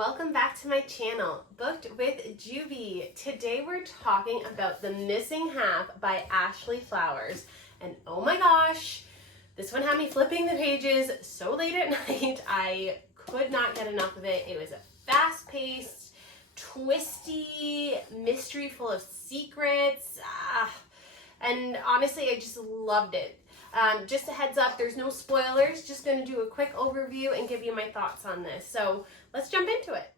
welcome back to my channel, Booked with Juvie. Today we're talking about The Missing Half by Ashley Flowers. And oh my gosh, this one had me flipping the pages so late at night. I could not get enough of it. It was a fast-paced, twisty mystery full of secrets. And honestly, I just loved it. Just a heads up, there's no spoilers, just going to do a quick overview and give you my thoughts on this. So let's jump into it.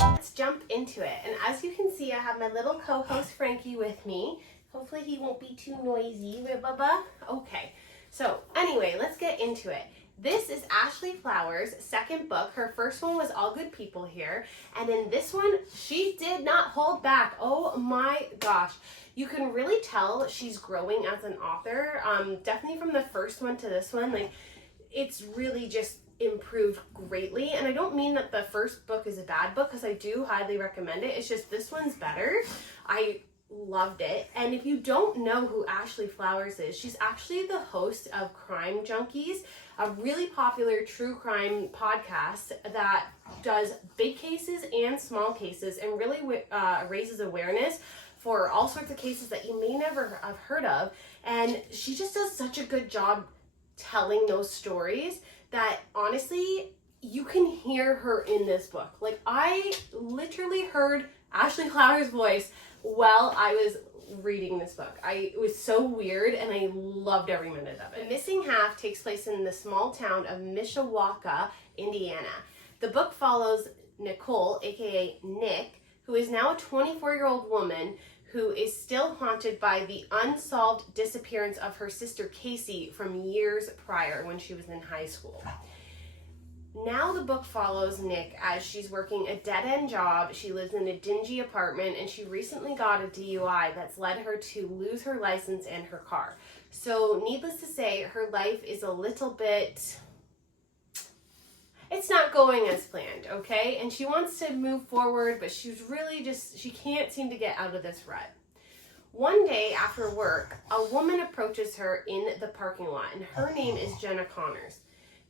Let's jump into it. And as you can see, I have my little co-host Frankie with me. Hopefully he won't be too noisy, right, Bubba? Okay, so anyway, let's get into it. This is Ashley Flowers' second book. Her first one was All Good People Here. And in this one, she did not hold back. Oh my gosh. You can really tell she's growing as an author. Definitely from the first one to this one, like it's really just improved greatly. And I don't mean that the first book is a bad book, because I do highly recommend it. It's just this one's better. I loved it. And if you don't know who Ashley Flowers is, she's actually the host of Crime Junkies, a really popular true crime podcast that does big cases and small cases and really raises awareness for all sorts of cases that you may never have heard of. And she just does such a good job telling those stories that honestly, you can hear her in this book. Like, I literally heard Ashley Flowers' voice while I was reading this book. It was so weird, and I loved every minute of it. The Missing Half takes place in the small town of Mishawaka, Indiana. The book follows Nicole, aka Nick, who is now a 24-year-old woman who is still haunted by the unsolved disappearance of her sister Casey from years prior when she was in high school. Now the book follows Nick as she's working a dead-end job. She lives in a dingy apartment, and she recently got a DUI that's led her to lose her license and her car. So needless to say, her life is a little bit, it's not going as planned, okay? And she wants to move forward, but she's really she can't seem to get out of this rut. One day after work, a woman approaches her in the parking lot, and her name is Jenna Connors.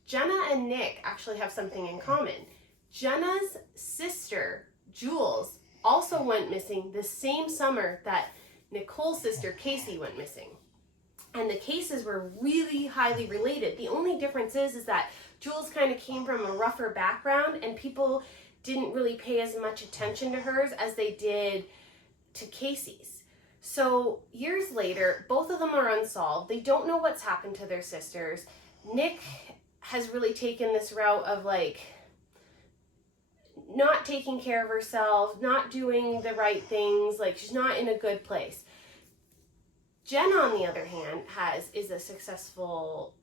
Jenna and Nick actually have something in common. Jenna's sister, Jules, also went missing the same summer that Nicole's sister, Casey, went missing. And the cases were really highly related. The only difference is that Jules kind of came from a rougher background, and people didn't really pay as much attention to hers as they did to Casey's. So years later, both of them are unsolved. They don't know what's happened to their sisters. Nick has really taken this route of like not taking care of herself, not doing the right things, like she's not in a good place. Jenna, on the other hand, is a successful,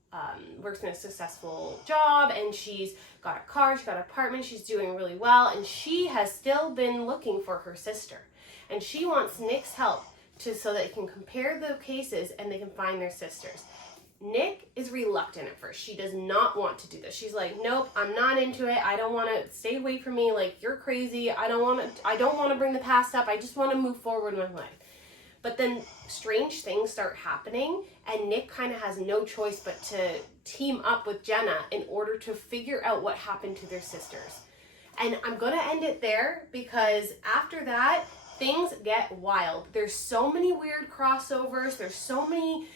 works in a successful job, and she's got a car, she's got an apartment, she's doing really well, and she has still been looking for her sister. And she wants Nick's help so they can compare the cases and they can find their sisters. Nick is reluctant at first. She does not want to do this. She's like, nope, I'm not into it. I don't want to, stay away from me. Like, you're crazy. I don't want to bring the past up. I just want to move forward with my life. But then strange things start happening, and Nick kind of has no choice but to team up with Jenna in order to figure out what happened to their sisters. And I'm going to end it there, because after that, things get wild. There's so many weird crossovers. There's so many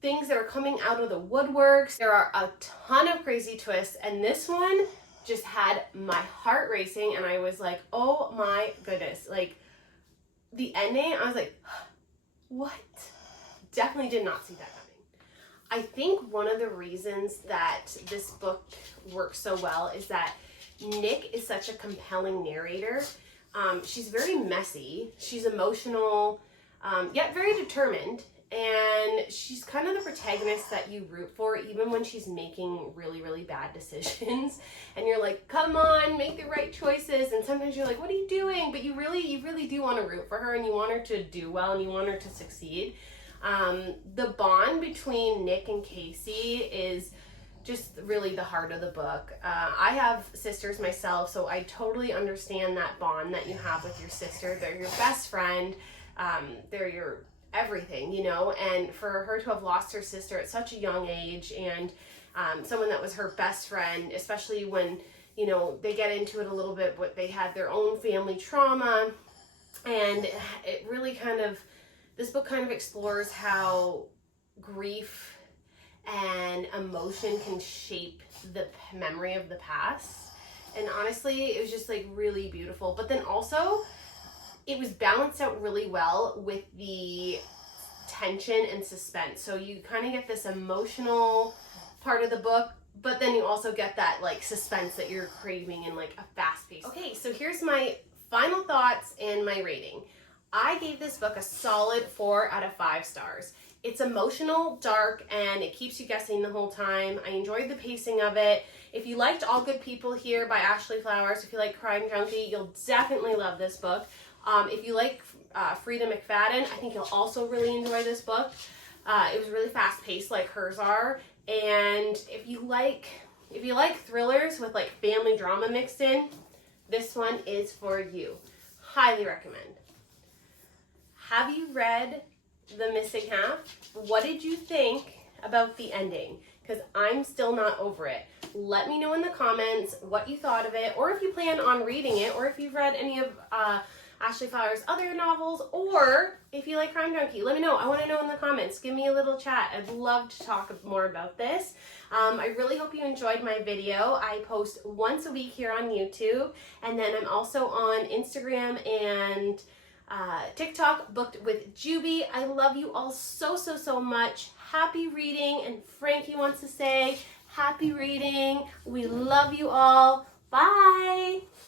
things that are coming out of the woodworks. There are a ton of crazy twists, and this one just had my heart racing, and I was like, oh my goodness. Like, the ending, I was like, what? Definitely did not see that coming. I think one of the reasons that this book works so well is that Nick is such a compelling narrator. She's very messy, she's emotional, yet very determined. And she's kind of the protagonist that you root for, even when she's making really, really bad decisions. And you're like, come on, make the right choices. And sometimes you're like, what are you doing? But you really do want to root for her, and you want her to do well, and you want her to succeed. The bond between Nick and Casey is just really the heart of the book. I have sisters myself, so I totally understand that bond that you have with your sister. They're your best friend. They're your everything, you know, and for her to have lost her sister at such a young age, and someone that was her best friend, especially when, you know, they get into it a little bit, but they had their own family trauma. And it really kind of, this book kind of explores how grief and emotion can shape the memory of the past. And honestly, it was just like really beautiful. But then also, it was balanced out really well with the tension and suspense. So you kind of get this emotional part of the book, but then you also get that like suspense that you're craving in like a fast pace. Okay, so here's my final thoughts and my rating. I gave this book a solid 4 out of 5 stars. It's emotional, dark, and it keeps you guessing the whole time. I enjoyed the pacing of it. If you liked All Good People Here by Ashley Flowers, if you like Crime Junkie, you'll definitely love this book. If you like Frida McFadden, I think you'll also really enjoy this book. It was really fast-paced like hers are. And if you like thrillers with like family drama mixed in, this one is for you. Highly recommend. Have you read The Missing Half? What did you think about the ending? Because I'm still not over it. Let me know in the comments what you thought of it, or if you plan on reading it, or if you've read any of Ashley Flowers' other novels, or if you like Crime Junkie. Let me know. I want to know in the comments. Give me a little chat. I'd love to talk more about this. I really hope you enjoyed my video. I post once a week here on YouTube, and then I'm also on Instagram and TikTok, Booked with Juby. I love you all so, so, so much. Happy reading, and Frankie wants to say happy reading. We love you all. Bye.